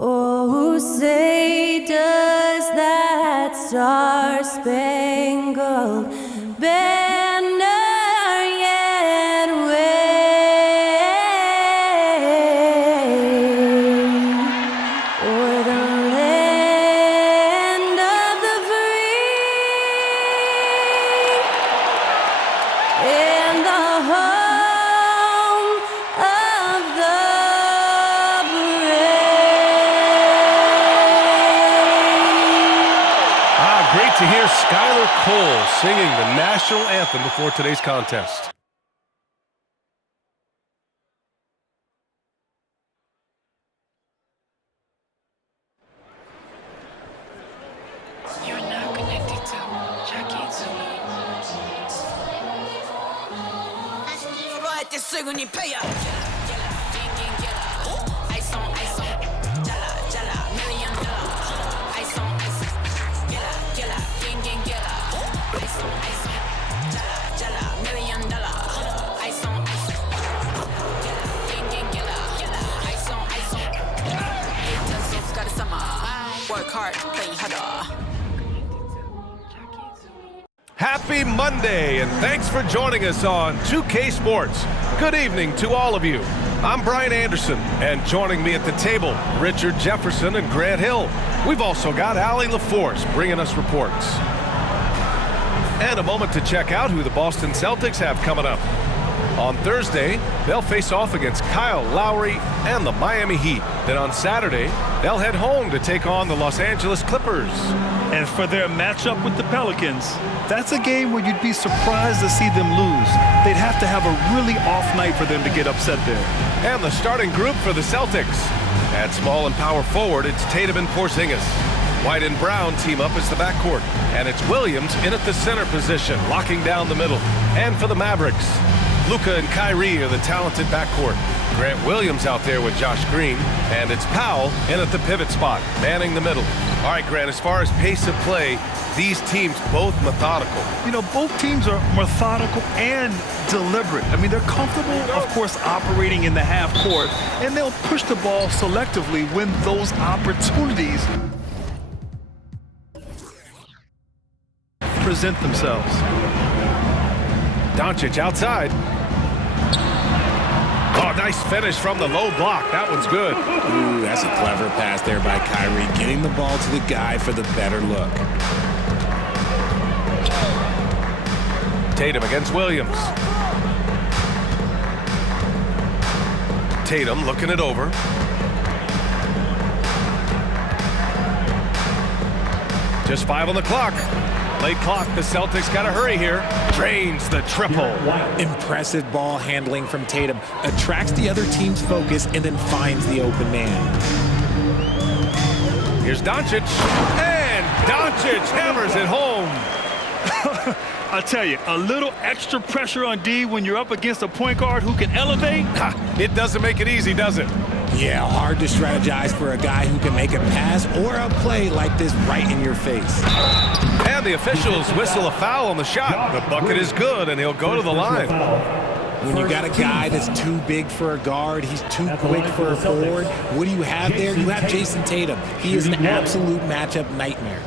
Oh, say does that star-spangled banner yet wave o'er the land of the free and the home of the Great to hear Skylar Cole singing the national anthem before today's contest. You're now connected to Jackie Zulu. Work hard, play harder. Happy Monday, and thanks for joining us on 2K Sports. Good evening to all of you. I'm Brian Anderson, and joining me at the table, Richard Jefferson and Grant Hill. We've also got Allie LaForce bringing us reports. And a moment to check out who the Boston Celtics have coming up. On Thursday, they'll face off against Kyle Lowry and the Miami Heat. Then on Saturday, they'll head home to take on the Los Angeles Clippers. And for their matchup with the Pelicans, that's a game where you'd be surprised to see them lose. They'd have to have a really off night for them to get upset there. And the starting group for the Celtics. At small and power forward, it's Tatum and Porzingis. White and Brown team up as the backcourt. And it's Williams in at the center position, locking down the middle. And for the Mavericks, Luka and Kyrie are the talented backcourt. Grant Williams out there with Josh Green. And it's Powell in at the pivot spot, manning the middle. All right, Grant, as far as pace of play, these teams both methodical. You know, both teams are methodical and deliberate. I mean, they're comfortable, of course, operating in the half court, and they'll push the ball selectively when those opportunities present themselves. Doncic outside. Oh, nice finish from the low block. That one's good. Ooh, that's a clever pass there by Kyrie, getting the ball to the guy for the better look. Tatum against Williams. Tatum looking it over. Just 5 on the clock. Late clock, the Celtics got to hurry here. Drains the triple. Impressive ball handling from Tatum. Attracts the other team's focus and then finds the open man. Here's Doncic. And Doncic hammers it home. I tell you, a little extra pressure on D when you're up against a point guard who can elevate. It doesn't make it easy, does it? Yeah, hard to strategize for a guy who can make a pass or a play like this right in your face. And the officials whistle a foul on the shot. The bucket is good, and he'll go to the line. When you got a guy that's too big for a guard, he's too quick for a forward, what do you have there? You have Jason Tatum. He is an absolute matchup nightmare.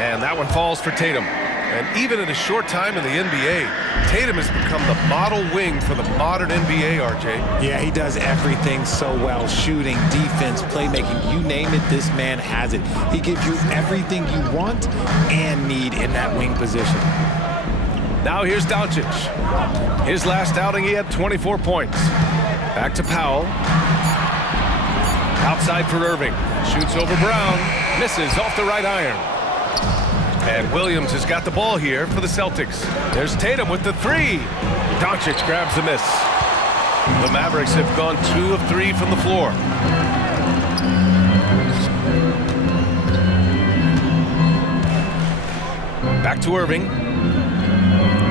And that one falls for Tatum. And even in a short time in the NBA, Tatum has become the model wing for the modern NBA, RJ. Yeah, he does everything so well. Shooting, defense, playmaking, you name it, this man has it. He gives you everything you want and need in that wing position. Now here's Doncic. His last outing, he had 24 points. Back to Powell. Outside for Irving. Shoots over Brown. Misses off the right iron. And Williams has got the ball here for the Celtics. There's Tatum with the three. Doncic grabs the miss. The Mavericks have gone 2 of 3 from the floor. Back to Irving.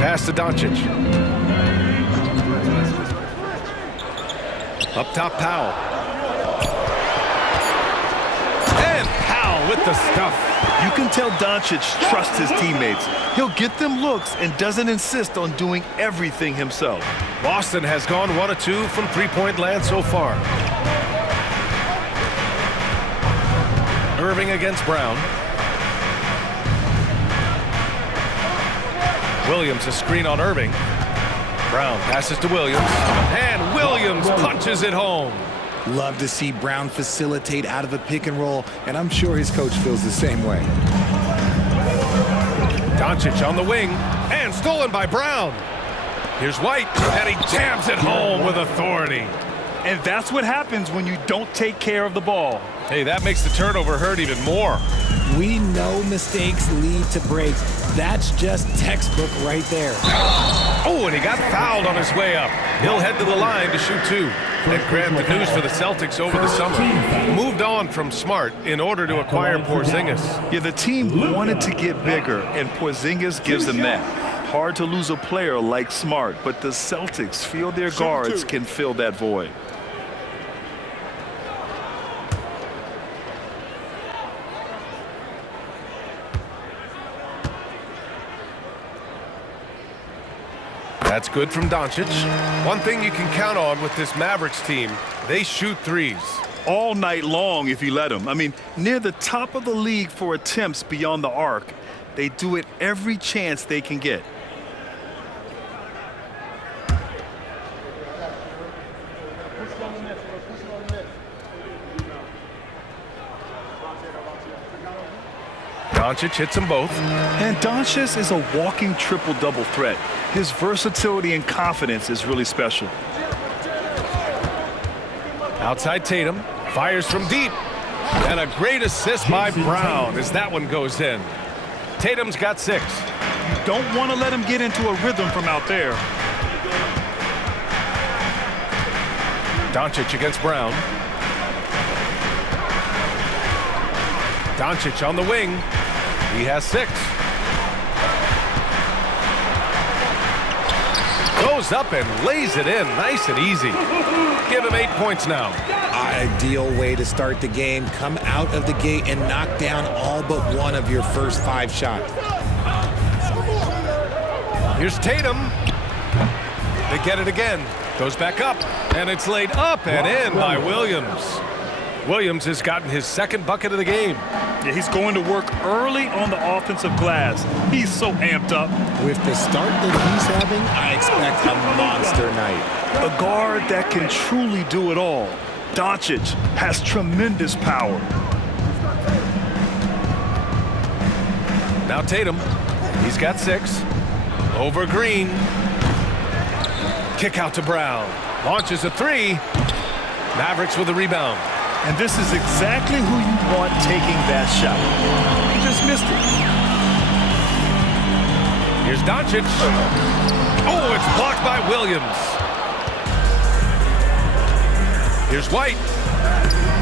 Pass to Doncic. Up top, Powell. And Powell with the stuff. You can tell Doncic trusts his teammates. He'll get them looks and doesn't insist on doing everything himself. Boston has gone 1 of 2 from three-point land so far. Irving against Brown. Williams, a screen on Irving. Brown passes to Williams. And Williams punches it home. Love to see Brown facilitate out of a pick and roll, and I'm sure his coach feels the same way. Doncic on the wing, and stolen by Brown. Here's White, and he jams it home with authority. And that's what happens when you don't take care of the ball. Hey, that makes the turnover hurt even more. We know mistakes lead to breaks. That's just textbook right there. Oh, and he got fouled on his way up. He'll head to the line to shoot 2. And Grant, the news for the Celtics over the summer. Moved on from Smart in order to acquire Porzingis. Yeah, the team wanted to get bigger, and Porzingis gives them that. Hard to lose a player like Smart, but the Celtics feel their guards can fill that void. That's good from Doncic. One thing you can count on with this Mavericks team, they shoot threes. All night long if you let them. I mean, near the top of the league for attempts beyond the arc. They do it every chance they can get. Doncic hits them both. And Doncic is a walking triple-double threat. His versatility and confidence is really special. Outside Tatum, fires from deep. And a great assist by Brown as that one goes in. Tatum's got 6. You don't want to let him get into a rhythm from out there. Doncic against Brown. Doncic on the wing. He has 6. Goes up and lays it in nice and easy. Give him 8 points now. Ideal way to start the game. Come out of the gate and knock down all but one of your first 5 shots. Here's Tatum. They get it again. Goes back up. And it's laid up and in by Williams. Williams has gotten his 2nd bucket of the game. Yeah, he's going to work early on the offensive glass. He's so amped up. With the start that he's having, I expect a monster night. A guard that can truly do it all. Doncic has tremendous power. Now Tatum. He's got 6. Over Green. Kick out to Brown. Launches a 3. Mavericks with a rebound. And this is exactly who you want taking that shot. He just missed it. Here's Doncic. Oh, it's blocked by Williams. Here's White.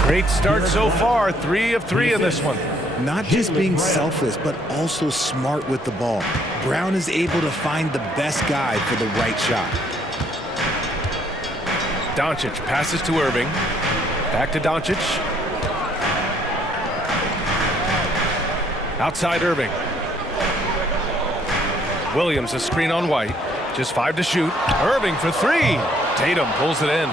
Great start so far. 3 of 3 in this one. Not just being selfless, but also smart with the ball. Brown is able to find the best guy for the right shot. Doncic passes to Irving. Back to Doncic. Outside Irving. Williams a screen on White. Just 5 to shoot. Irving for 3. Tatum pulls it in.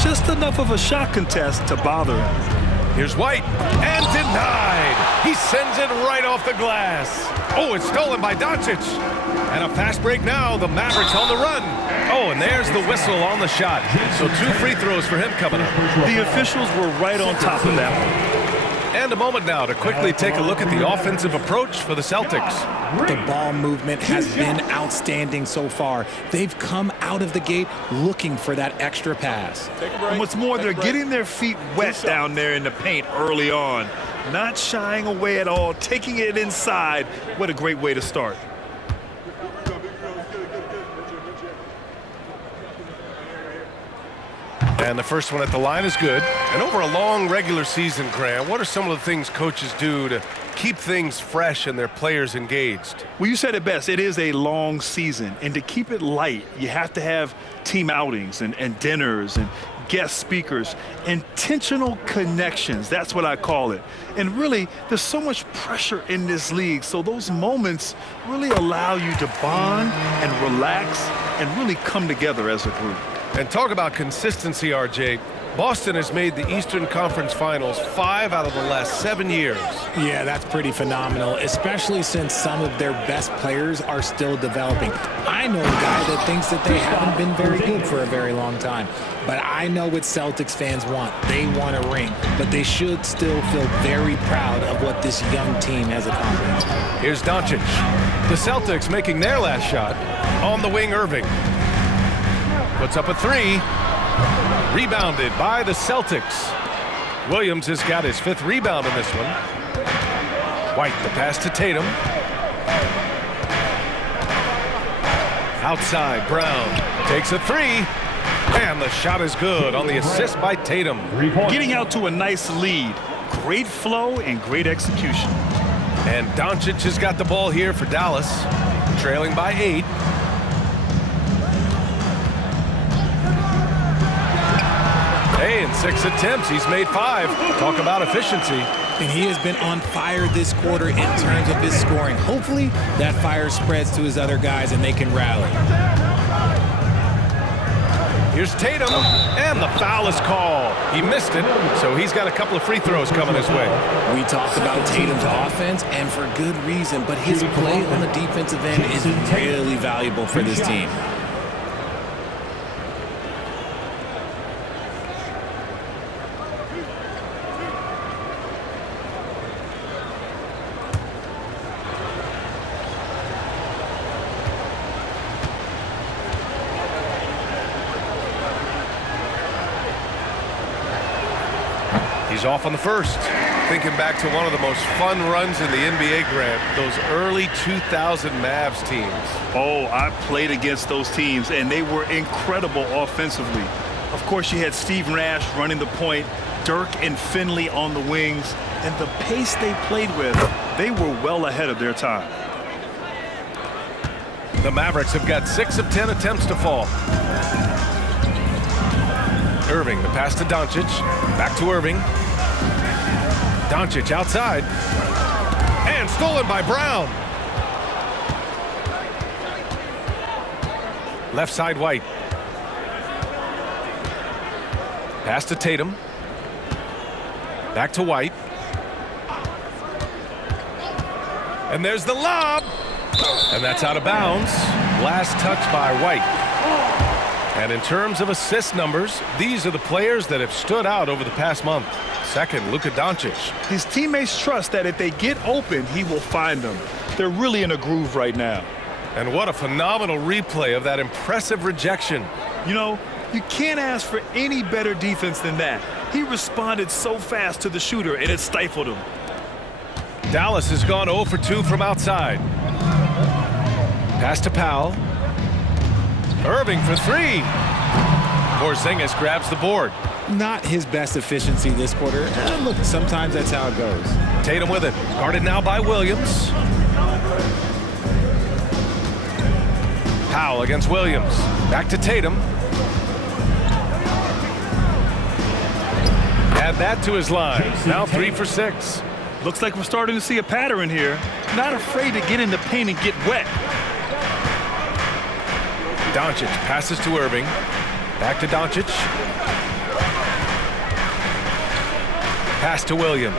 Just enough of a shot contest to bother him. Here's White. And denied. He sends it right off the glass. Oh, it's stolen by Doncic. And a fast break now. The Mavericks on the run. Oh, and there's the whistle on the shot. So 2 free throws for him coming up. The officials were right on top of that one. And a moment now to quickly take a look at the offensive approach for the Celtics. The ball movement has been outstanding so far. They've come out of the gate looking for that extra pass. And what's more, they're getting their feet wet down there in the paint early on. Not shying away at all, taking it inside. What a great way to start. And the first one at the line is good. And over a long regular season, Grant, what are some of the things coaches do to keep things fresh and their players engaged? Well, you said it best. It is a long season. And to keep it light, you have to have team outings and dinners and guest speakers, intentional connections. That's what I call it. And really, there's so much pressure in this league. So those moments really allow you to bond and relax and really come together as a group. And talk about consistency, RJ. Boston has made the Eastern Conference Finals 5 out of the last 7 years. Yeah, that's pretty phenomenal, especially since some of their best players are still developing. I know a guy that thinks that they haven't been very good for a very long time. But I know what Celtics fans want. They want a ring. But they should still feel very proud of what this young team has accomplished. Here's Doncic. The Celtics making their last shot. On the wing, Irving. Puts up a three. Rebounded by the Celtics. Williams has got his 5th rebound in this one. White, the pass to Tatum. Outside, Brown takes a three. And the shot is good on the assist by Tatum. Getting out to a nice lead. Great flow and great execution. And Doncic has got the ball here for Dallas. Trailing by 8. Hey, in 6 attempts, he's made 5. Talk about efficiency. And he has been on fire this quarter in terms of his scoring. Hopefully, that fire spreads to his other guys and they can rally. Here's Tatum, and the foul is called. He missed it, so he's got a couple of free throws coming his way. We talked about Tatum's offense, and for good reason, but his play on the defensive end is really valuable for this team. He's off on the first. Thinking back to one of the most fun runs in the NBA, Grant, those early 2000 Mavs teams. Oh, I played against those teams, and they were incredible offensively. Of course, you had Steve Nash running the point, Dirk and Finley on the wings, and the pace they played with, they were well ahead of their time. The Mavericks have got 6 of 10 attempts to fall. Irving, the pass to Doncic. Back to Irving. Doncic outside. And stolen by Brown. Left side, White. Pass to Tatum. Back to White. And there's the lob. And that's out of bounds. Last touch by White. And in terms of assist numbers, these are the players that have stood out over the past month. Second, Luka Doncic. His teammates trust that if they get open, he will find them. They're really in a groove right now. And what a phenomenal replay of that impressive rejection. You know, you can't ask for any better defense than that. He responded so fast to the shooter, and it stifled him. Dallas has gone 0 for 2 from outside. Pass to Powell. Irving for 3. Porzingis grabs the board. Not his best efficiency this quarter. Look, sometimes that's how it goes. Tatum with it. Guarded now by Williams. Powell against Williams. Back to Tatum. Add that to his line. Now 3 for 6. Looks like we're starting to see a pattern here. Not afraid to get in the paint and get wet. Doncic passes to Irving. Back to Doncic. Pass to Williams.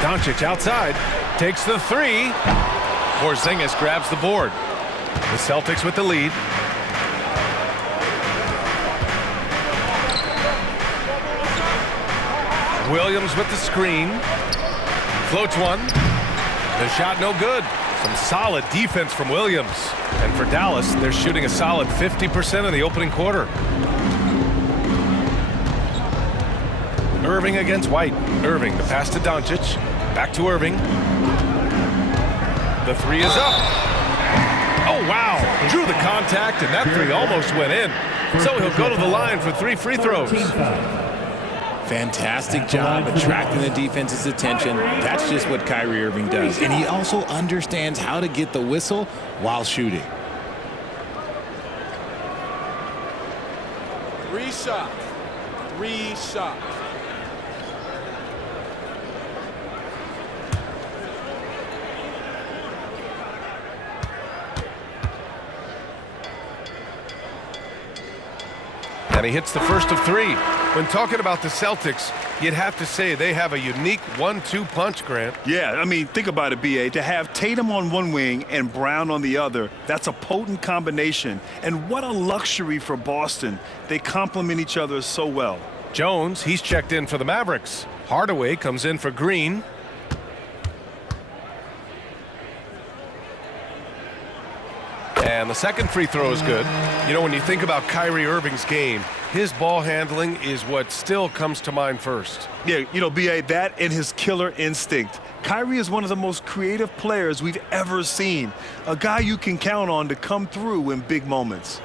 Doncic outside. Takes the 3. Porzingis grabs the board. The Celtics with the lead. Williams with the screen. Floats one. The shot no good. Some solid defense from Williams. And for Dallas, they're shooting a solid 50% in the opening quarter. Irving against White. Irving, the pass to Doncic. Back to Irving. The 3 is up. Oh, wow. Drew the contact, and that 3 almost went in. So he'll go to the line for 3 free throws. Fantastic job attracting the defense's attention. That's just what Kyrie Irving does. And he also understands how to get the whistle while shooting. Three shots. And he hits the first of three. When talking about the Celtics, you'd have to say they have a unique 1-2 punch, Grant. Yeah, I mean, think about it, B.A. To have Tatum on one wing and Brown on the other, that's a potent combination. And what a luxury for Boston. They complement each other so well. Jones, he's checked in for the Mavericks. Hardaway comes in for Green. And the second free throw is good. You know, when you think about Kyrie Irving's game, his ball handling is what still comes to mind first. Yeah, you know, B.A., that and his killer instinct. Kyrie is one of the most creative players we've ever seen. A guy you can count on to come through in big moments.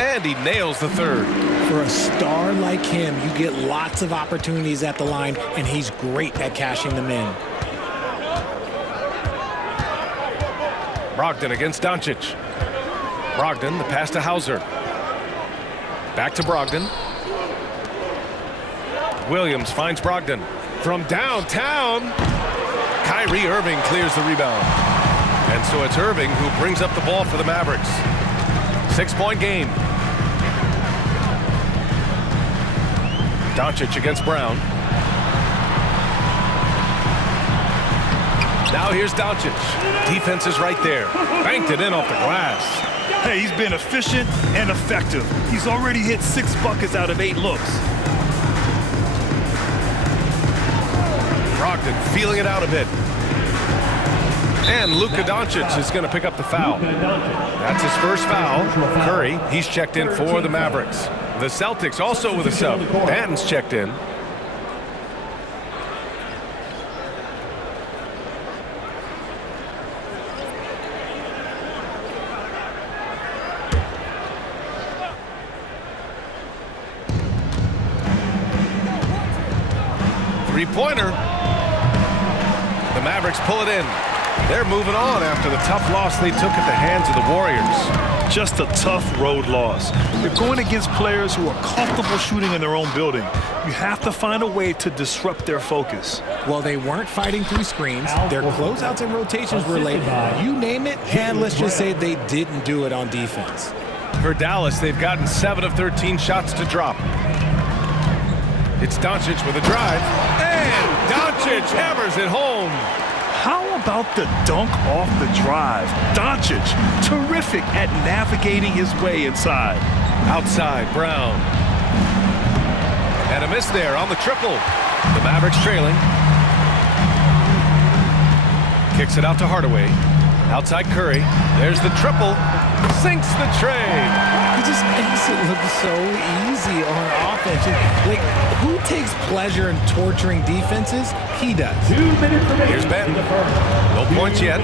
And he nails the third. For a star like him, you get lots of opportunities at the line, and he's great at cashing them in. Brogdon against Doncic. Brogdon, the pass to Hauser. Back to Brogdon. Williams finds Brogdon. From downtown, Kyrie Irving clears the rebound. And so it's Irving who brings up the ball for the Mavericks. 6-point game. Doncic against Brown. Now here's Doncic. Defense is right there. Banked it in off the glass. Hey, he's been efficient and effective. He's already hit 6 buckets out of 8 looks. Brogdon feeling it out a bit. And Luka Doncic is going to pick up the foul. That's his first foul. Curry, he's checked in for the Mavericks. The Celtics also with a sub. Banton's checked in. Three-pointer. The Mavericks pull it in. They're moving on after the tough loss they took at the hands of the Warriors. Just a tough road loss. They're going against players who are comfortable shooting in their own building. You have to find a way to disrupt their focus. Well, they weren't fighting through screens. Their closeouts and rotations were late. You name it, and let's just say they didn't do it on defense. For Dallas, they've gotten 7 of 13 shots to drop. It's Doncic with a drive. And Doncic hammers it home. How about the dunk off the drive? Doncic, terrific at navigating his way inside. Outside, Brown. And a miss there on the triple. The Mavericks trailing. Kicks it out to Hardaway. Outside Curry. There's the triple. Sinks the tray. He just makes it look so easy on offense. Like, who takes pleasure in torturing defenses? He does. Here's Ben. No points yet.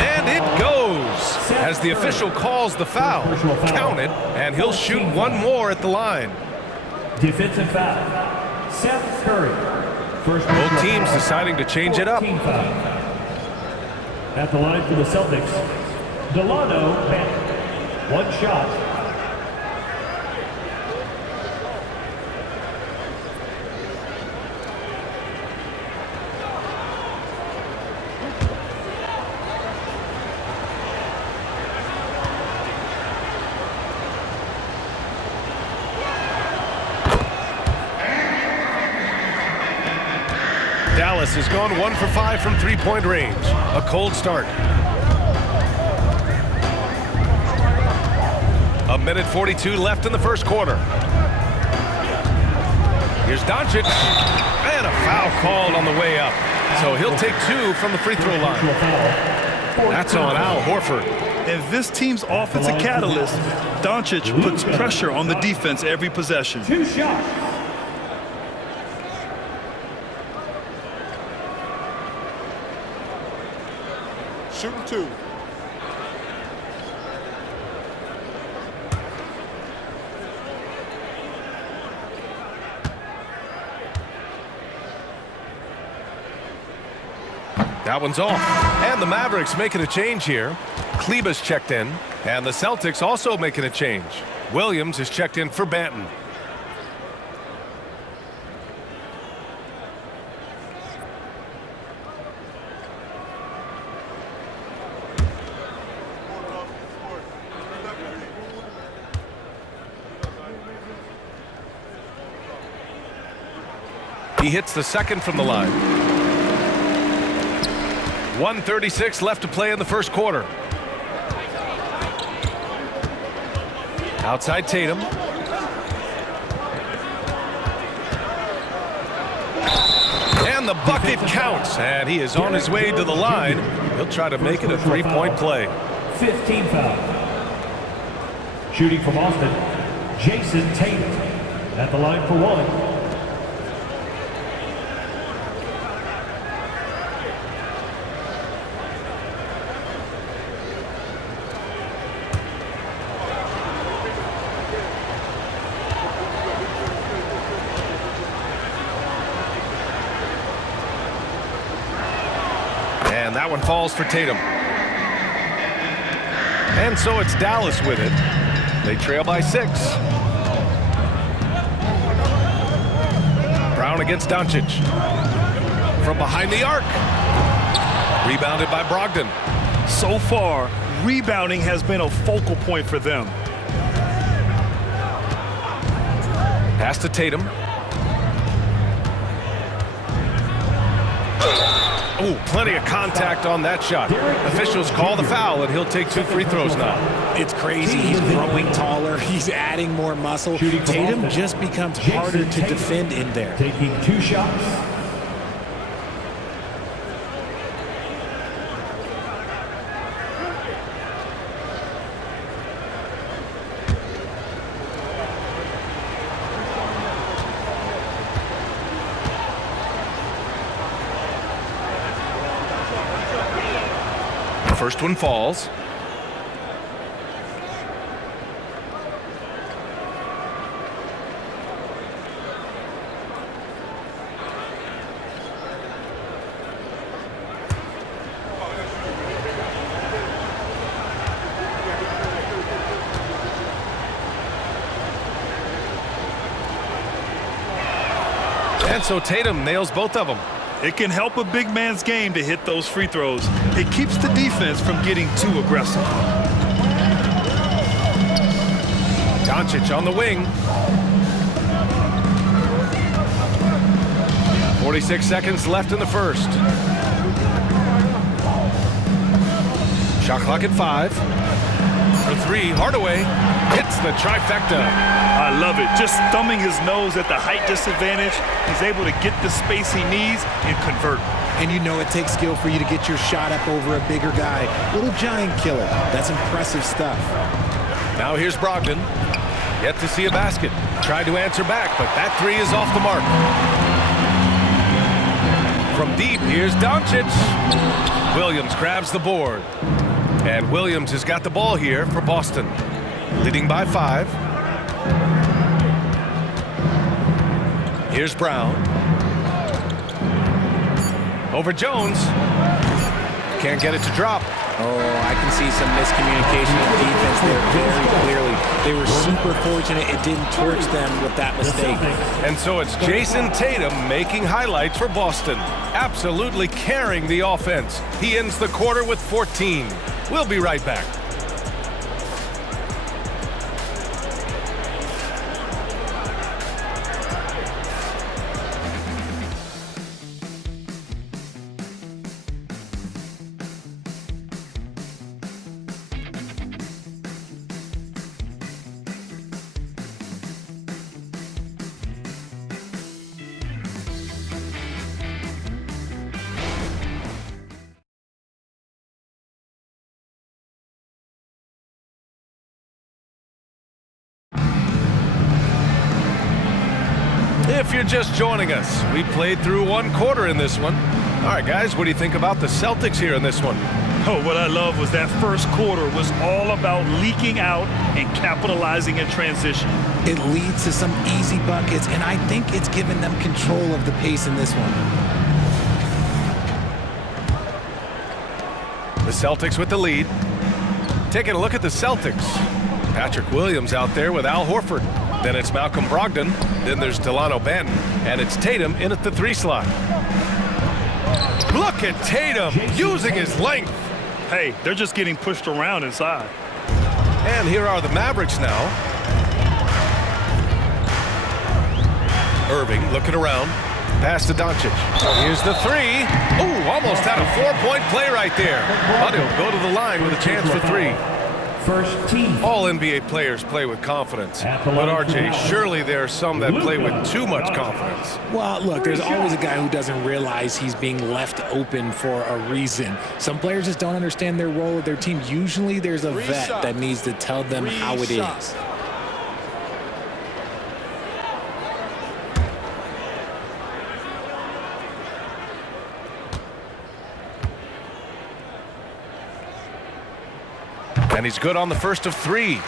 And it goes as the official calls the foul. Counted, and he'll shoot one more at the line. Defensive foul. Seth Curry. Both teams deciding to change it up. At the line for the Celtics, Delano Banton. 1 shot. Dallas has gone 1 for 5 from three-point range. A cold start. A minute 42 left in the first quarter. Here's Doncic. And a foul called on the way up. So he'll take 2 from the free throw line. That's on Al Horford. If this team's offensive catalyst, Doncic puts pressure on the defense every possession. 2 shots. Shooting 2. That one's off. And the Mavericks making a change here. Kleba's checked in. And the Celtics also making a change. Williams is checked in for Banton. He hits the second from the line. 1:36 left to play in the first quarter. Outside Tatum. And the bucket counts. And he is on his way to the line. He'll try to make it a three-point play. 15 foul. Shooting from Boston, Jason Tatum at the line for one. And that one falls for Tatum. And so it's Dallas with it. They trail by 6. Brown against Doncic. From behind the arc. Rebounded by Brogdon. So far, rebounding has been a focal point for them. Pass to Tatum. Oh, plenty of contact on that shot. Officials call the foul, and he'll take 2 free throws now. It's crazy. He's growing taller. He's adding more muscle. Tatum just becomes harder to defend in there. Taking 2 shots. First one falls. And so Tatum nails both of them. It can help a big man's game to hit those free throws. It keeps the defense from getting too aggressive. Doncic on the wing. 46 seconds left in the first. Shot clock at 5. For 3, Hardaway hits the trifecta. I love it. Just thumbing his nose at the height disadvantage. He's able to get the space he needs and convert. And you know it takes skill for you to get your shot up over a bigger guy. Little giant killer. That's impressive stuff. Now here's Brogdon. Yet to see a basket. Tried to answer back, but that 3 is off the mark. From deep, here's Doncic. Williams grabs the board. And Williams has got the ball here for Boston. Leading by 5. Here's Brown. Over Jones. Can't get it to drop. Oh, I can see some miscommunication in defense there very clearly. They were super fortunate it didn't torch them with that mistake. And so it's Jason Tatum making highlights for Boston. Absolutely carrying the offense. He ends the quarter with 14. We'll be right back. If you're just joining us, we played through 1 quarter in this one. All right, guys, what do you think about the Celtics here in this one? Oh, what I love was that first quarter was all about leaking out and capitalizing in transition. It leads to some easy buckets, and I think it's given them control of the pace in this one. The Celtics with the lead. Taking a look at the Celtics. Patrick Williams out there with Al Horford. Then it's Malcolm Brogdon. Then there's Delano Banton. And it's Tatum in at the 3 slot. Look at Tatum using his length. Hey, they're just getting pushed around inside. And here are the Mavericks now. Irving looking around. Pass to Doncic. Here's the 3. Ooh, almost had a 4-point play right there. But he'll go to the line with a chance for 3. First team. All NBA players play with confidence. But RJ, surely there are some that play with too much confidence. Well, look, there's always a guy who doesn't realize he's being left open for a reason. Some players just don't understand their role of their team. Usually there's a vet that needs to tell them how it is. And he's good on the first of 3.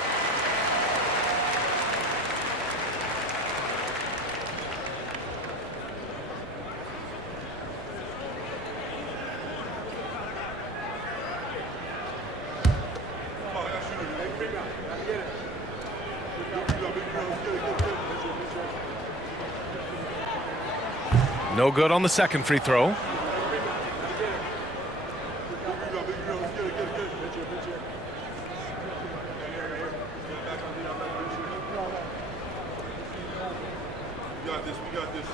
No good on the second free throw. We got this.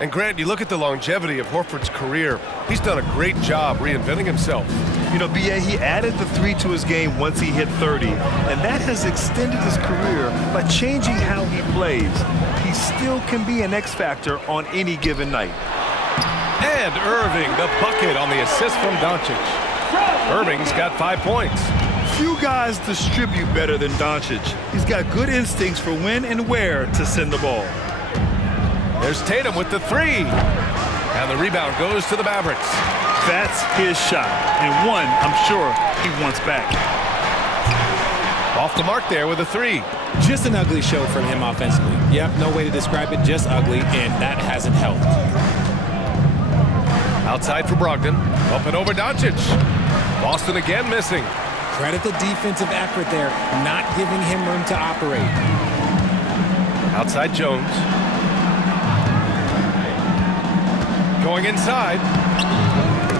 And Grant, you look at the longevity of Horford's career. He's done a great job reinventing himself. You know, B.A., he added the 3 to his game once he hit 30, and that has extended his career by changing how he plays. He still can be an X factor on any given night. And Irving, the bucket on the assist from Doncic. Irving's got 5 points. Few guys distribute better than Doncic. He's got good instincts for when and where to send the ball. There's Tatum with the 3. And the rebound goes to the Mavericks. That's his shot, and one I'm sure he wants back. Off the mark there with a 3. Just an ugly show from him offensively. Yep, no way to describe it, just ugly, and that hasn't helped. Outside for Brogdon. Up and over Doncic. Boston again missing. Credit the defensive effort there, not giving him room to operate. Outside Jones. Going inside.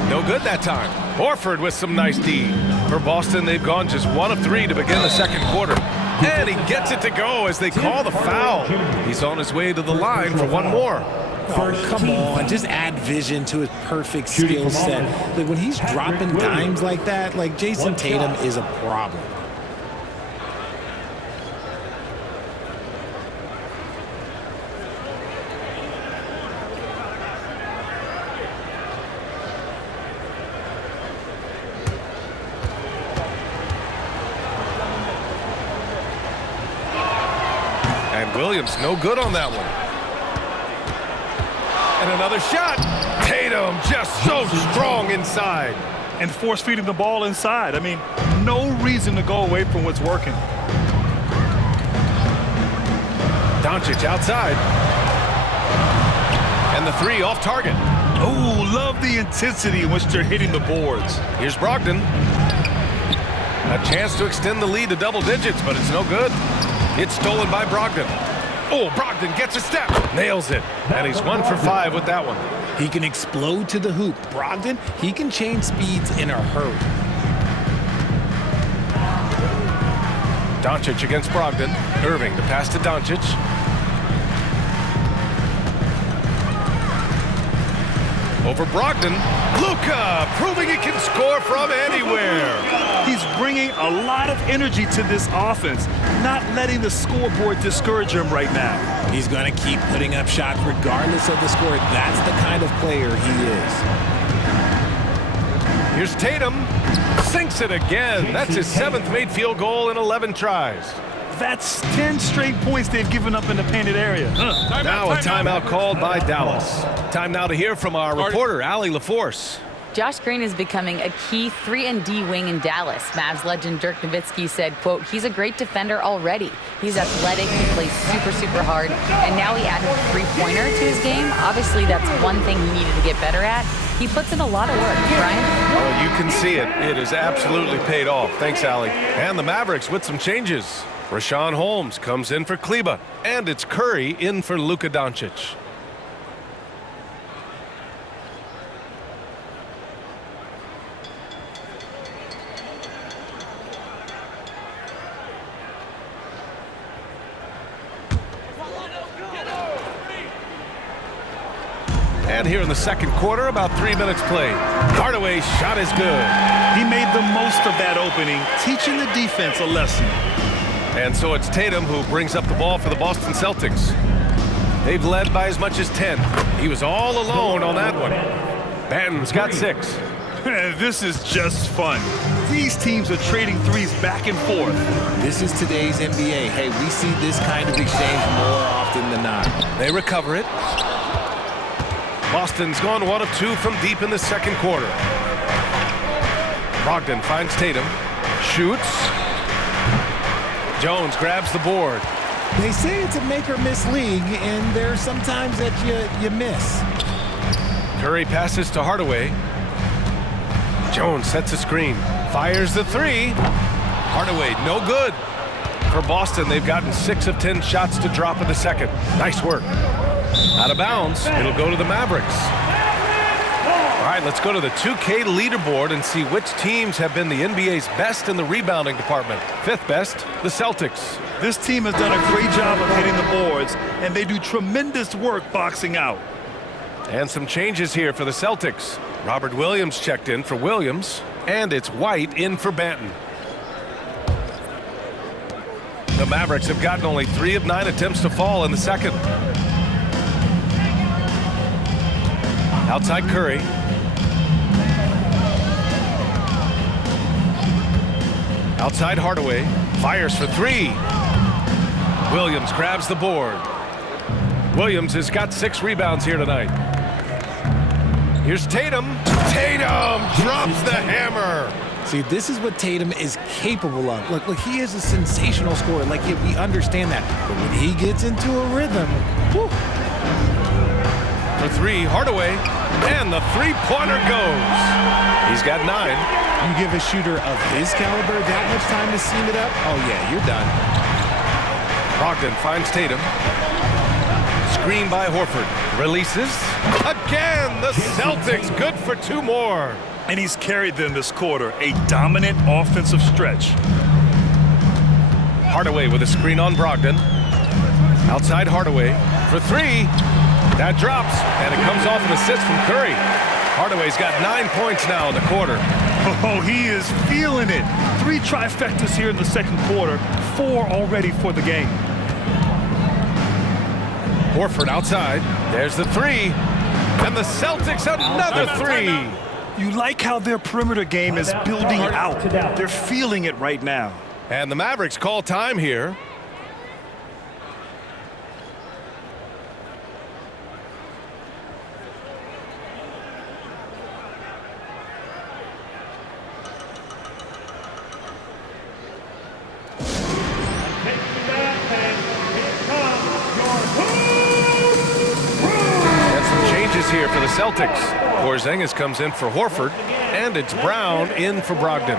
No good that time. Horford with some nice D. For Boston, they've gone just 1 of 3 to begin the second quarter. And he gets it to go as they call the foul. He's on his way to the line for 1 more. Oh, come on, just add vision to his perfect skill set. Like when he's dropping dimes like that, like Jason Tatum is a problem. And Williams no good on that one. And another shot. Tatum just so strong inside. And force feeding the ball inside. I mean, no reason to go away from what's working. Doncic outside. And the 3 off target. Oh, love the intensity in which they're hitting the boards. Here's Brogdon. A chance to extend the lead to double digits, but it's no good. It's stolen by Brogdon. Oh, Brogdon gets a step. Nails it. And he's 1 for 5 with that one. He can explode to the hoop. Brogdon, he can change speeds in a hurry. Doncic against Brogdon. Irving, the pass to Doncic. Over Brogdon. Luka proving he can score from anywhere. He's bringing a lot of energy to this offense, not letting the scoreboard discourage him right now. He's going to keep putting up shots regardless of the score. That's the kind of player he is. Here's Tatum. Sinks it again. That's his 7th made field goal in 11 tries. That's 10 straight points they've given up in the painted area. Now a timeout called by Dallas. Time now to hear from our reporter, Allie LaForce. Josh Green is becoming a key 3-and-D wing in Dallas. Mavs legend Dirk Nowitzki said, quote, "He's a great defender already. He's athletic, he plays super, super hard, and now he added a three-pointer to his game. Obviously, that's one thing he needed to get better at. He puts in a lot of work." Brian? Well, you can see it. It has absolutely paid off. Thanks, Allie. And the Mavericks with some changes. Rashawn Holmes comes in for Kleba, and it's Curry in for Luka Doncic. And here in the second quarter, about 3 minutes played. Hardaway's shot is good. He made the most of that opening, teaching the defense a lesson. And so it's Tatum who brings up the ball for the Boston Celtics. They've led by as much as 10. He was all alone on that one. Banton's got 6. This is just fun. These teams are trading threes back and forth. This is today's NBA. Hey, we see this kind of exchange more often than not. They recover it. Boston's gone 1 of 2 from deep in the second quarter. Brogdon finds Tatum. Shoots. Jones grabs the board. They say it's a make-or-miss league, and there's sometimes that you miss. Curry passes to Hardaway. Jones sets a screen. Fires the 3. Hardaway, no good. For Boston, they've gotten 6 of 10 shots to drop in the second. Nice work. Out of bounds. It'll go to the Mavericks. All right, let's go to the 2K leaderboard and see which teams have been the NBA's best in the rebounding department. 5th best, the Celtics. This team has done a great job of hitting the boards, and they do tremendous work boxing out. And some changes here for the Celtics. Robert Williams checked in for Williams, and it's White in for Banton. The Mavericks have gotten only 3 of 9 attempts to fall in the second. Outside Curry. Outside Hardaway. Fires for 3. Williams grabs the board. Williams has got 6 rebounds here tonight. Here's Tatum. Tatum drops the hammer. See, this is what Tatum is capable of. Look, he is a sensational scorer. Like, we understand that. But when he gets into a rhythm, whew. For 3, Hardaway. And the three-pointer goes. He's got 9. You give a shooter of his caliber that much time to seam it up, oh, yeah, you're done. Brogdon finds Tatum. Screen by Horford. Releases. Again, the Celtics good for 2 more. And he's carried them this quarter, a dominant offensive stretch. Hardaway with a screen on Brogdon. Outside Hardaway for 3. That drops, and it comes off an assist from Curry. Hardaway's got 9 points now in the quarter. Oh, he is feeling it. 3 trifectas here in the second quarter, 4 already for the game. Horford outside. There's the 3. And the Celtics another 3. You like how their perimeter game is building out. They're feeling it right now. And the Mavericks call time here. Here for the Celtics. Porzingis comes in for Horford, and it's Brown in for Brogdon.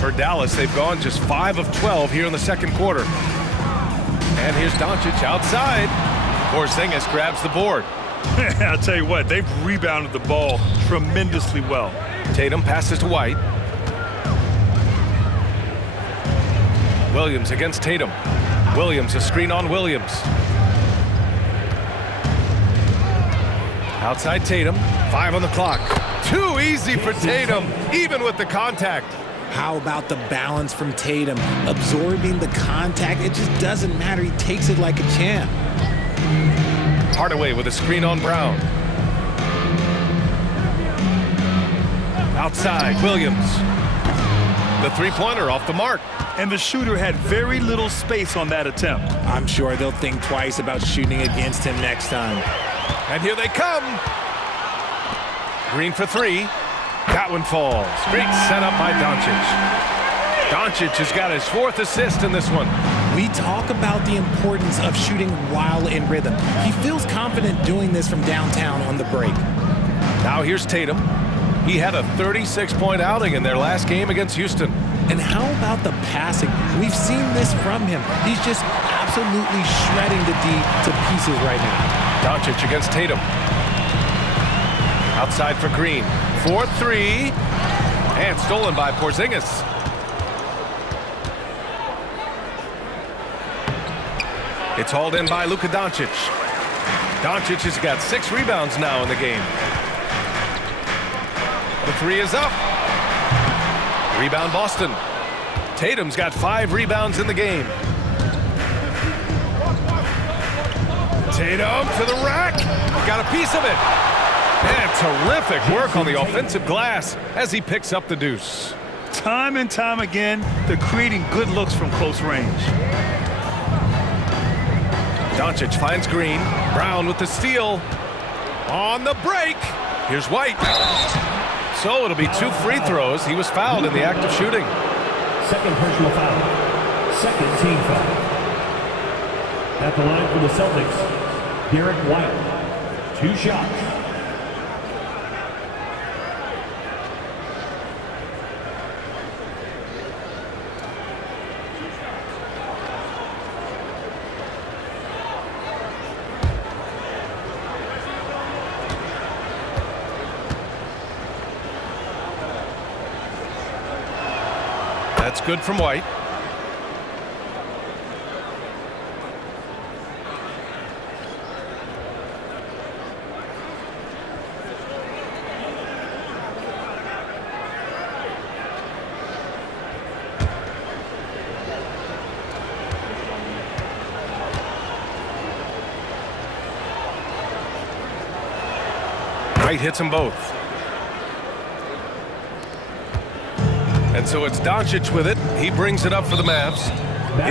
For Dallas, they've gone just 5 of 12 here in the second quarter. And here's Doncic outside. Porzingis grabs the board. I'll tell you what, they've rebounded the ball tremendously well. Tatum passes to White. Williams against Tatum. Williams, a screen on Williams. Outside Tatum, 5 on the clock. Too easy for Tatum, even with the contact. How about the balance from Tatum? Absorbing the contact, it just doesn't matter. He takes it like a champ. Hardaway with a screen on Brown. Outside, Williams. The three-pointer off the mark. And the shooter had very little space on that attempt. I'm sure they'll think twice about shooting against him next time. And here they come. Green for three. That one falls. Great setup by Doncic. Doncic has got his 4th assist in this one. We talk about the importance of shooting while in rhythm. He feels confident doing this from downtown on the break. Now here's Tatum. He had a 36-point outing in their last game against Houston. And how about the passing? We've seen this from him. He's just absolutely shredding the D to pieces right now. Doncic against Tatum. Outside for Green. 4-3. And stolen by Porzingis. It's hauled in by Luka Doncic. Doncic has got 6 rebounds now in the game. The three is up. Rebound Boston. Tatum's got 5 rebounds in the game. Tatum to the rack. Got a piece of it. And terrific work on the offensive glass as he picks up the deuce. Time and time again, they're creating good looks from close range. Doncic finds Green. Brown with the steal. On the break. Here's White. So it'll be 2 free throws. He was fouled in the act of shooting. Second personal foul. Second team foul. At the line for the Celtics, Derek White. 2 shots. That's good from White. White hits them both. And so it's Doncic with it. He brings it up for the Mavs.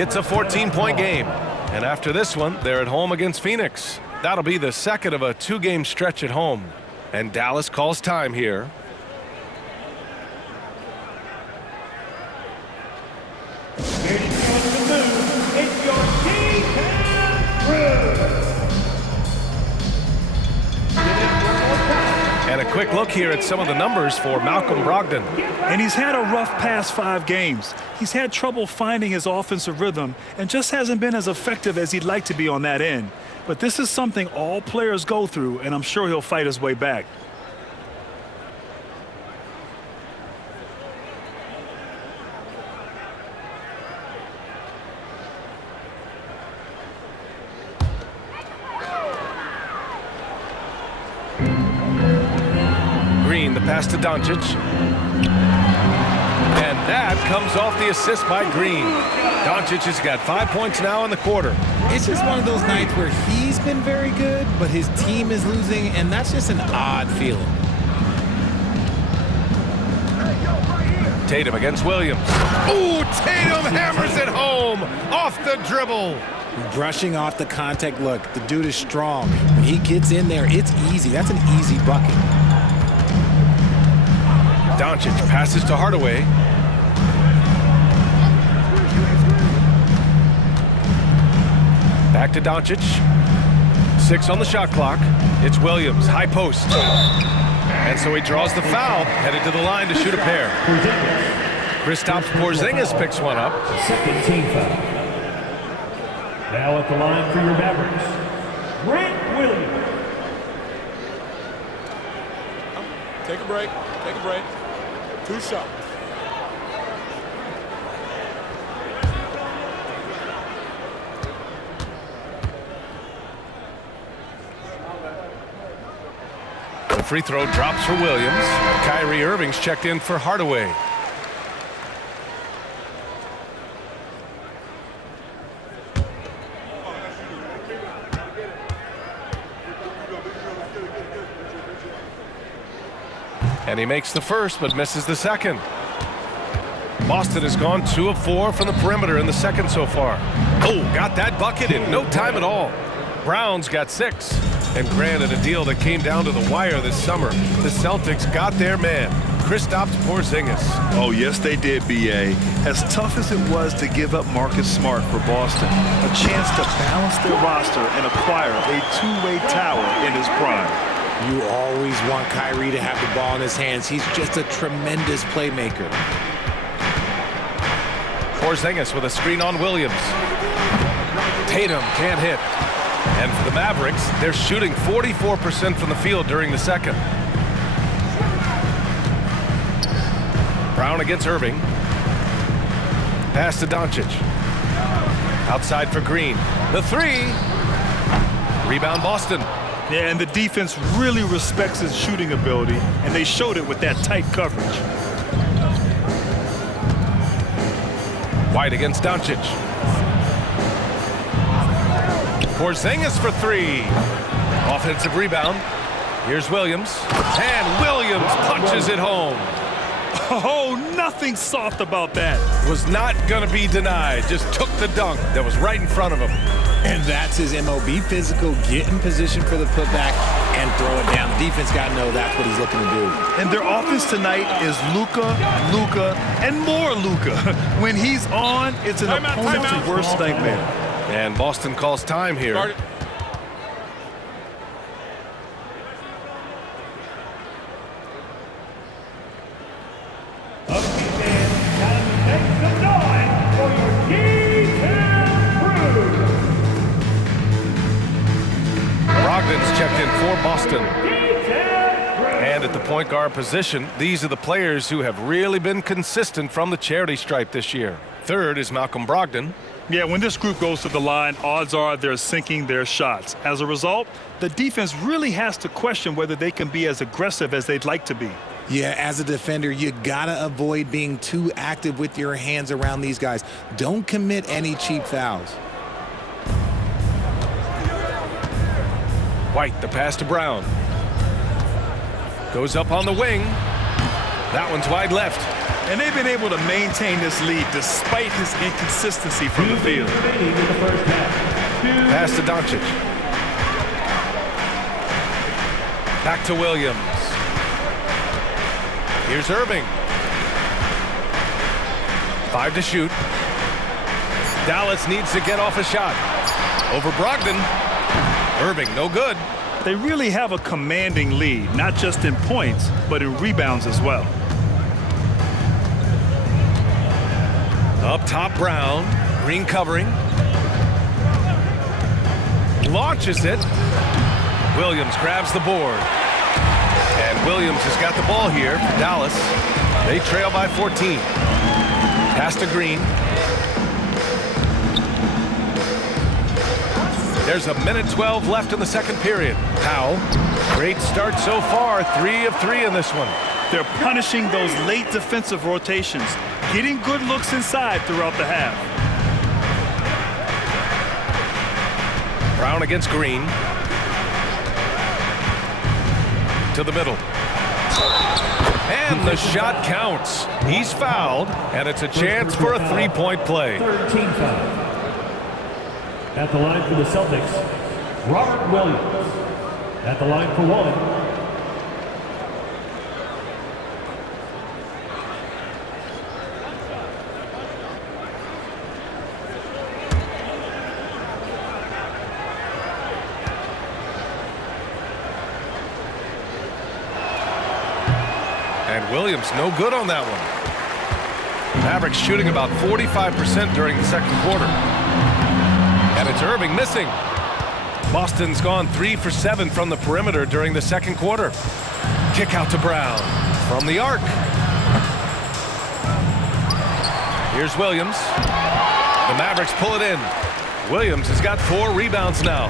It's a 14-point game. And after this one, they're at home against Phoenix. That'll be the second of a 2-game stretch at home. And Dallas calls time here. It's your defense crew. And a quick look here at some of the numbers for Malcolm Brogdon. And he's had a rough past 5 games. He's had trouble finding his offensive rhythm and just hasn't been as effective as he'd like to be on that end. But this is something all players go through, and I'm sure he'll fight his way back. Green, the pass to Doncic. And that comes off the assist by Green. Doncic has got 5 points now in the quarter. It's just one of those nights where he's been very good, but his team is losing, and that's just an odd feeling. Tatum against Williams. Ooh, Tatum hammers it home off the dribble. Brushing off the contact. Look, the dude is strong. When he gets in there, it's easy. That's an easy bucket. Doncic passes to Hardaway. Back to Doncic. 6 on the shot clock. It's Williams, high post. And so he draws the foul, headed to the line to shoot a pair. Kristaps Porzingis picks one up. Second team foul. Now at the line for your Mavericks, Grant Williams. Take a break. Take a break. 2 shots. The free throw drops for Williams. Kyrie Irving's checked in for Hardaway. And he makes the first, but misses the second. Boston has gone 2 of 4 from the perimeter in the second so far. Oh, got that bucket in no time at all. Brown's got 6. And granted, a deal that came down to the wire this summer. The Celtics got their man, Kristaps Porzingis. Oh, yes, they did, B.A. As tough as it was to give up Marcus Smart for Boston, a chance to balance their roster and acquire a two-way tower in his prime. You always want Kyrie to have the ball in his hands. He's just a tremendous playmaker. Porzingis with a screen on Williams. Tatum can't hit. And for the Mavericks, they're shooting 44% from the field during the second. Brown against Irving. Pass to Doncic. Outside for Green. The 3. Rebound Boston. Yeah, and the defense really respects his shooting ability, and they showed it with that tight coverage. White against Doncic. Porzingis for 3. Offensive rebound. Here's Williams. And Williams punches it home. Oh, nothing soft about that. Was not going to be denied. Just took the dunk that was right in front of him. And that's his MOB physical, get in position for the putback and throw it down. The defense got to know that's what he's looking to do. And their offense tonight is Luka, and more Luka. When he's on, it's an opponent's worst nightmare. And Boston calls time here. Start it. Brogdon's checked in for Boston. And at the point guard position, these are the players who have really been consistent from the charity stripe this year. Third is Malcolm Brogdon. Yeah, when this group goes to the line, odds are they're sinking their shots. As a result, the defense really has to question whether they can be as aggressive as they'd like to be. Yeah, as a defender, you gotta avoid being too active with your hands around these guys. Don't commit any cheap fouls. White, the pass to Brown. Goes up on the wing. That one's wide left. And they've been able to maintain this lead despite his inconsistency from the field. Pass to Doncic. Back to Williams. Here's Irving. 5 to shoot. Dallas needs to get off a shot. Over Brogdon. Irving, no good. They really have a commanding lead, not just in points, but in rebounds as well. Up top, Brown. Green covering. Launches it. Williams grabs the board. And Williams has got the ball here for Dallas. They trail by 14. Pass to Green. There's 1:12 left in the second period. Powell, great start so far. 3 of 3 in this one. They're punishing those late defensive rotations, getting good looks inside throughout the half. Brown against Green. To the middle. And the shot counts. He's fouled, and it's a chance for a three-point play. Third team foul. At the line for the Celtics, Robert Williams. At the line for 1. And Williams no good on that one. Mavericks shooting about 45% during the second quarter. And it's Irving missing. Boston's gone 3 for 7 from the perimeter during the second quarter. Kick out to Brown from the arc. Here's Williams. The Mavericks pull it in. Williams has got 4 rebounds now.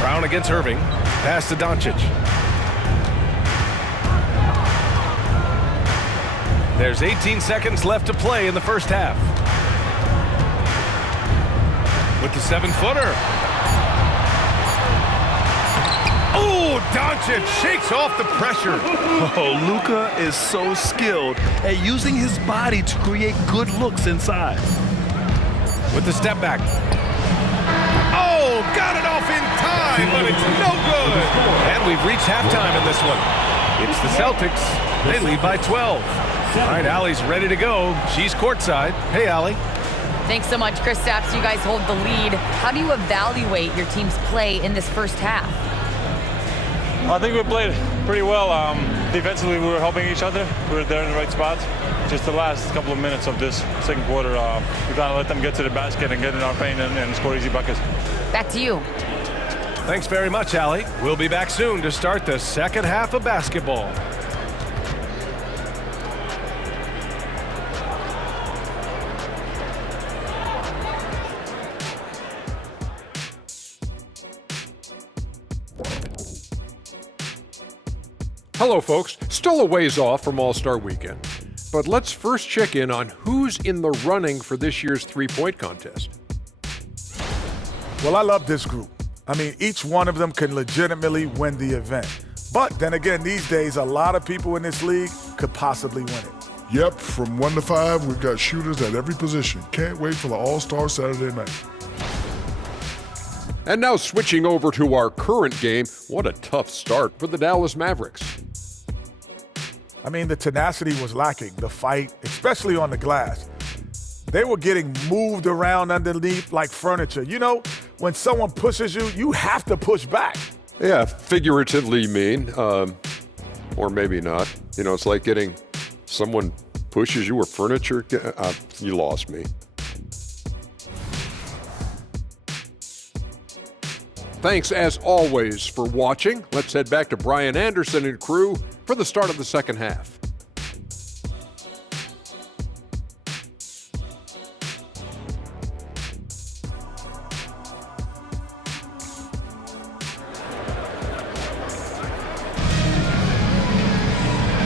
Brown against Irving. Pass to Doncic. There's 18 seconds left to play in the first half. With the 7-footer. Oh, Doncic shakes off the pressure. Oh, Luka is so skilled at using his body to create good looks inside. With the step back. Oh, got it off in time, but it's no good. And we've reached halftime in this one. It's the Celtics. They lead by 12. All right, Allie's ready to go. She's courtside. Hey, Allie. Thanks so much, Chris Stapps. You guys hold the lead. How do you evaluate your team's play in this first half? I think we played pretty well. Defensively, we were helping each other. We were there in the right spots. Just the last couple of minutes of this second quarter, we kind of let them get to the basket and get in our paint and score easy buckets. Back to you. Thanks very much, Allie. We'll be back soon to start the second half of basketball. Hello, folks. Still a ways off from All-Star Weekend, but let's first check in on who's in the running for this year's three-point contest. Well, I love this group. I mean, each one of them can legitimately win the event. But then again, these days, a lot of people in this league could possibly win it. Yep, from 1 to 5, we've got shooters at every position. Can't wait for the All-Star Saturday night. And now switching over to our current game, what a tough start for the Dallas Mavericks. I mean, the tenacity was lacking, the fight, especially on the glass. They were getting moved around underneath like furniture. You know, when someone pushes you, you have to push back. Yeah, figuratively mean, or maybe not. You know, it's like getting someone pushes you or furniture. You lost me. Thanks, as always, for watching. Let's head back to Brian Anderson and crew for the start of the second half.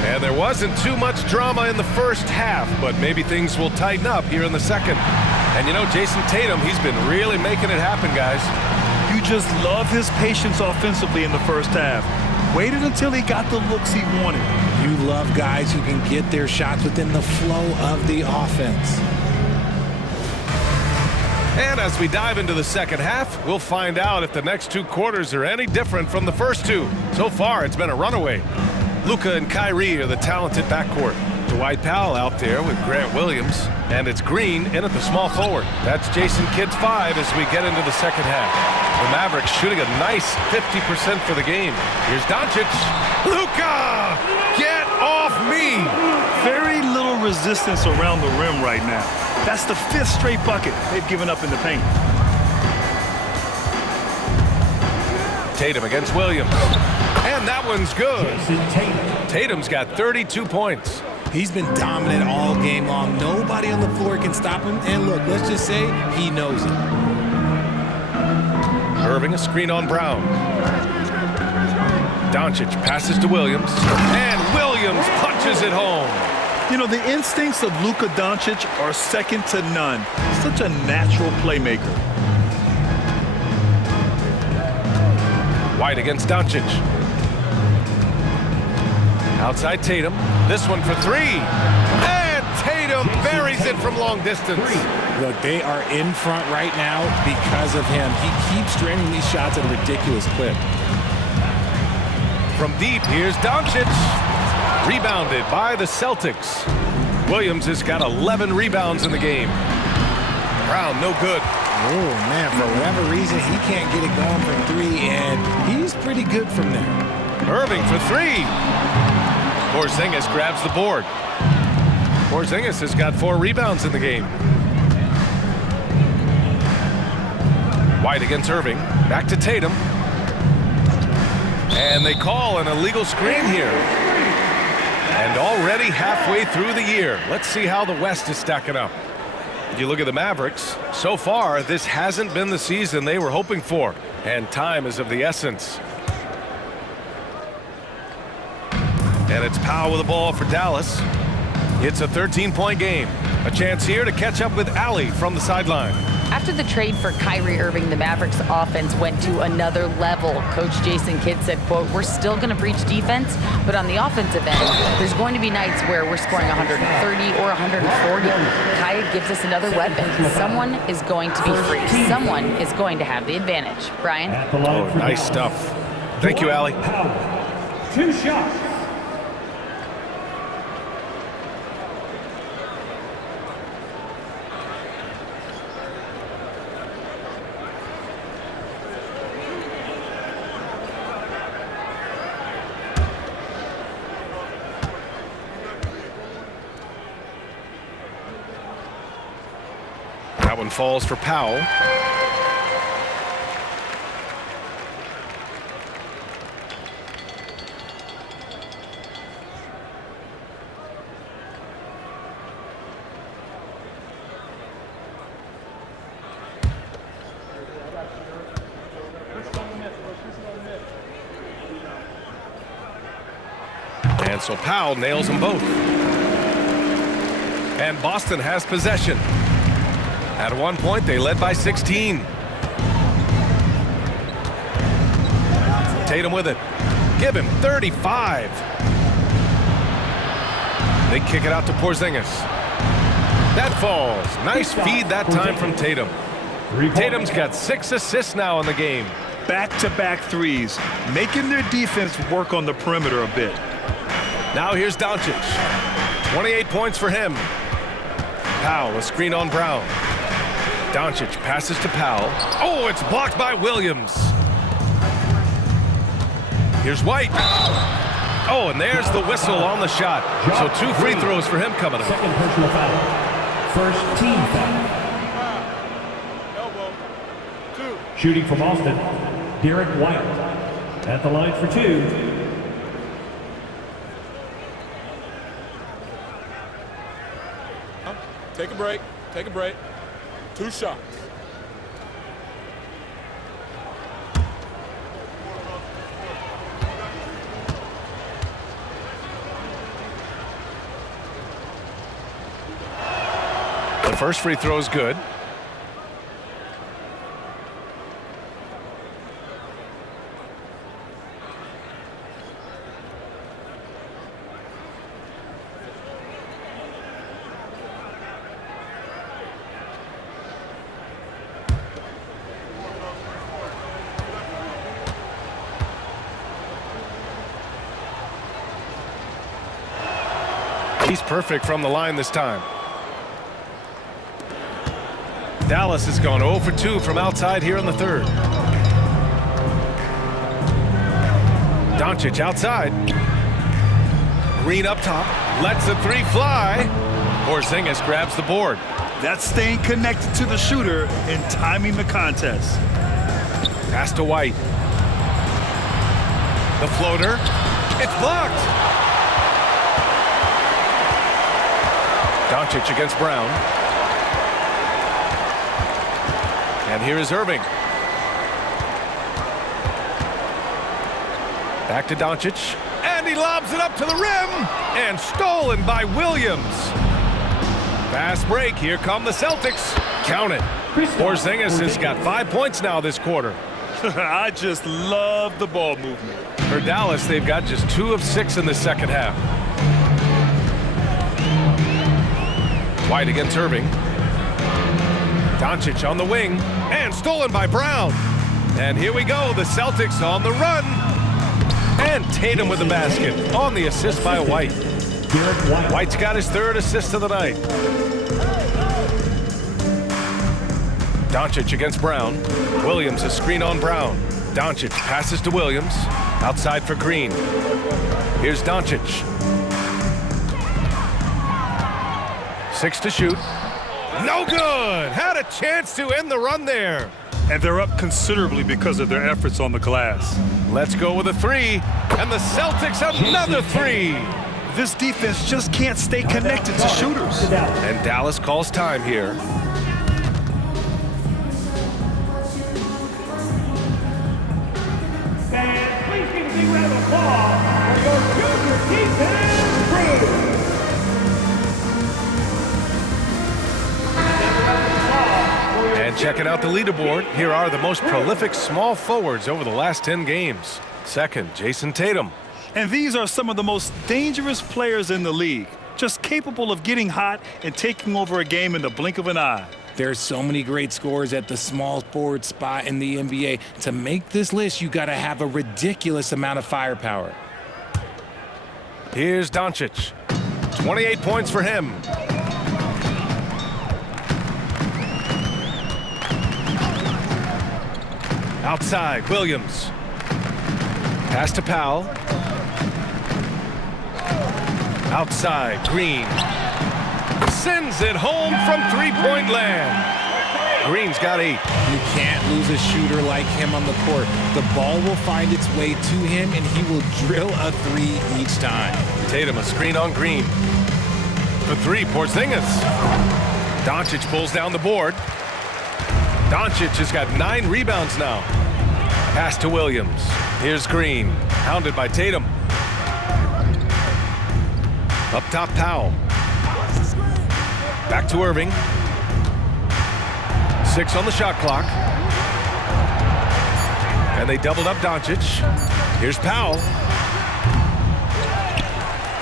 And there wasn't too much drama in the first half, but maybe things will tighten up here in the second. And you know, Jason Tatum, he's been really making it happen, guys. You just love his patience offensively in the first half. Waited until he got the looks he wanted. You love guys who can get their shots within the flow of the offense. And as we dive into the second half, we'll find out if the next two quarters are any different from the first two. So far, it's been a runaway. Luka and Kyrie are the talented backcourt. Dwight Powell out there with Grant Williams, and it's Green in at the small forward. That's Jason Kidd's 5 as we get into the second half. The Mavericks shooting a nice 50% for the game. Here's Doncic. Luka! Get off me! Very little resistance around the rim right now. That's the 5th straight bucket they've given up in the paint. Tatum against Williams. And that one's good. Tatum's got 32 points. He's been dominant all game long. Nobody on the floor can stop him. And look, let's just say he knows it. Irving a screen on Brown. Doncic passes to Williams. And Williams punches it home. You know, the instincts of Luka Doncic are second to none. Such a natural playmaker. White against Doncic. Outside Tatum. This one for 3. And Tatum buries it from long distance. Look, they are in front right now because of him. He keeps draining these shots at a ridiculous clip. From deep, here's Doncic. Rebounded by the Celtics. Williams has got 11 rebounds in the game. Brown, no good. Oh, man, for whatever reason, he can't get it going from 3, and he's pretty good from there. Irving for 3. Porzingis grabs the board. Porzingis has got 4 rebounds in the game. White against Irving. Back to Tatum. And they call an illegal screen here. And already halfway through the year, let's see how the West is stacking up. You look at the Mavericks. So far, this hasn't been the season they were hoping for. And time is of the essence. And it's Powell with the ball for Dallas. It's a 13-point game. A chance here to catch up with Allie from the sideline. After the trade for Kyrie Irving, the Mavericks offense went to another level. Coach Jason Kidd said, quote, "We're still going to preach defense, but on the offensive end, there's going to be nights where we're scoring 130 or 140. Kai gives us another weapon. Someone is going to be free. Someone is going to have the advantage." Brian? Oh, nice stuff. Thank you, Allie. 2 shots. That one falls for Powell. And so Powell nails them both. And Boston has possession. At one point, they led by 16. Tatum with it. Give him 35. They kick it out to Porzingis. That falls. Nice feed that time from Tatum. Tatum's got 6 assists now in the game. Back-to-back threes, making their defense work on the perimeter a bit. Now here's Doncic. 28 points for him. Powell, a screen on Brown. Doncic passes to Powell. Oh, it's blocked by Williams. Here's White. Oh, and there's the whistle on the shot. So 2 free throws for him coming up. Second personal foul. First team foul. Elbow. 2. Shooting from Austin, Derek White. At the line for 2. Take a break. Take a break. 2 shots. The first free throw is good. He's perfect from the line this time. Dallas has gone 0 for 2 from outside here in the third. Doncic outside. Green up top. Lets the 3 fly. Porzingis grabs the board. That's staying connected to the shooter and timing the contest. Pass to White. The floater. It's blocked. Doncic against Brown. And here is Irving. Back to Doncic. And he lobs it up to the rim. And stolen by Williams. Fast break. Here come the Celtics. Count it. Porzingis has got 5 points now this quarter. I just love the ball movement. For Dallas, they've got just 2 of 6 in the second half. White against Irving. Doncic on the wing. And stolen by Brown. And here we go. The Celtics on the run. And Tatum with the basket on the assist by White. White's got his 3rd assist of the night. Doncic against Brown. Williams a screen on Brown. Doncic passes to Williams. Outside for Green. Here's Doncic. 6 to shoot. No good. Had a chance to end the run there. And they're up considerably because of their efforts on the glass. Let's go with a 3. And the Celtics another 3. This defense just can't stay connected to shooters. And Dallas calls time here. Fans, please give a big round of applause for your junior defense crew. And And checking out the leaderboard, here are the most prolific small forwards over the last 10 games. Second, Jason Tatum. And these are some of the most dangerous players in the league, just capable of getting hot and taking over a game in the blink of an eye. There's so many great scorers at the small forward spot in the NBA. To make this list, you got to have a ridiculous amount of firepower. Here's Doncic. 28 points for him. Outside, Williams. Pass to Powell. Outside, Green. Sends it home from three-point land. Green's got 8. You can't lose a shooter like him on the court. The ball will find its way to him, and he will drill a 3 each time. Tatum, a screen on Green. For 3, Porzingis. Doncic pulls down the board. Doncic has got 9 rebounds now. Pass to Williams. Here's Green, hounded by Tatum. Up top, Powell. Back to Irving. 6 on the shot clock. And they doubled up Doncic. Here's Powell.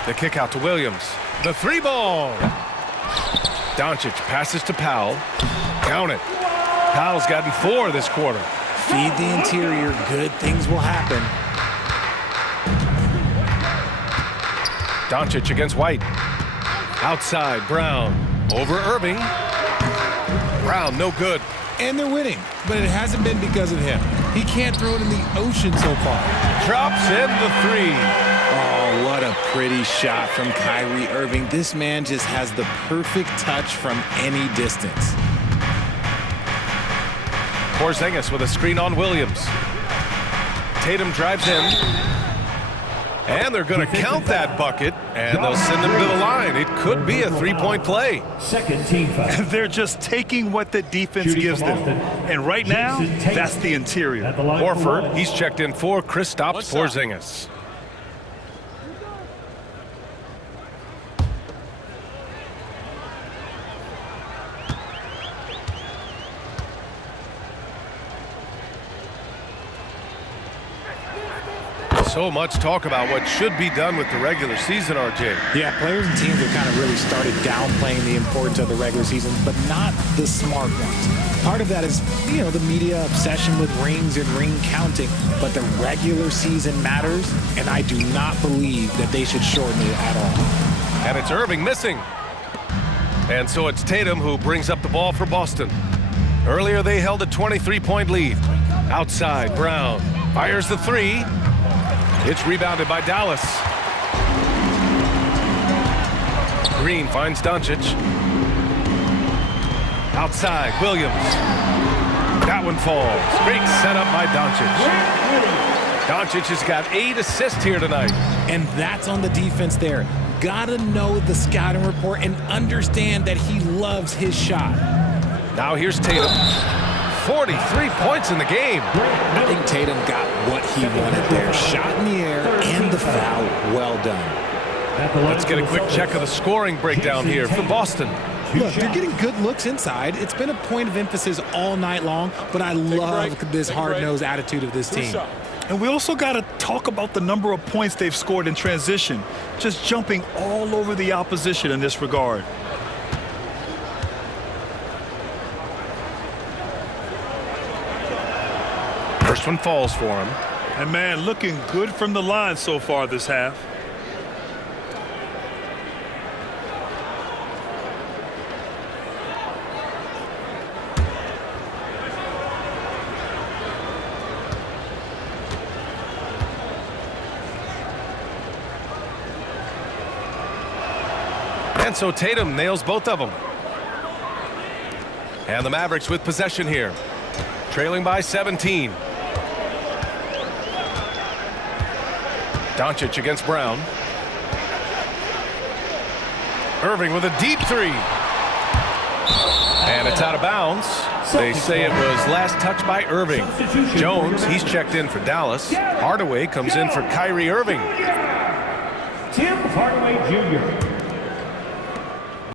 The kick out to Williams. The 3-ball. Doncic passes to Powell. Count it. Powell's gotten 4 this quarter. Feed the interior. Good things will happen. Doncic against White. Outside, Brown. Over Irving. Brown, no good. And they're winning, but it hasn't been because of him. He can't throw it in the ocean so far. Drops in the 3. Oh, what a pretty shot from Kyrie Irving. This man just has the perfect touch from any distance. Porzingis with a screen on Williams. Tatum drives in. And they're going to count that bucket, and they'll send him to the line. It could be a 3-point play. Second team foul. They're just taking what the defense gives them. And right now, that's the interior. Horford, he's checked in for Kristaps Porzingis. So much talk about what should be done with the regular season, RJ. Yeah, players and teams have kind of really started downplaying the importance of the regular season, but not the smart ones. Part of that is, the media obsession with rings and ring counting, but the regular season matters, and I do not believe that they should shorten it at all. And it's Irving missing. And so it's Tatum who brings up the ball for Boston. Earlier they held a 23-point lead. Outside, Brown fires the 3. It's rebounded by Dallas. Green finds Doncic. Outside, Williams. That one falls. Great setup by Doncic. Doncic has got 8 assists here tonight. And that's on the defense there. Gotta know the scouting report and understand that he loves his shot. Now here's Tatum. 43 points in the game. I think Tatum got what he wanted there. Shot in the air and the foul. Well done. Let's get a quick check of the scoring breakdown here for Boston. Look, they're getting good looks inside. It's been a point of emphasis all night long, but I love this hard-nosed attitude of this team. And we also got to talk about the number of points they've scored in transition, just jumping all over the opposition in this regard. First one falls for him. And man, looking good from the line so far this half. And so Tatum nails both of them. And the Mavericks with possession here. Trailing by 17. Doncic against Brown. Irving with a deep 3. And it's out of bounds. They say it was last touched by Irving. Jones, he's checked in for Dallas. Hardaway comes in for Kyrie Irving. Tim Hardaway Jr.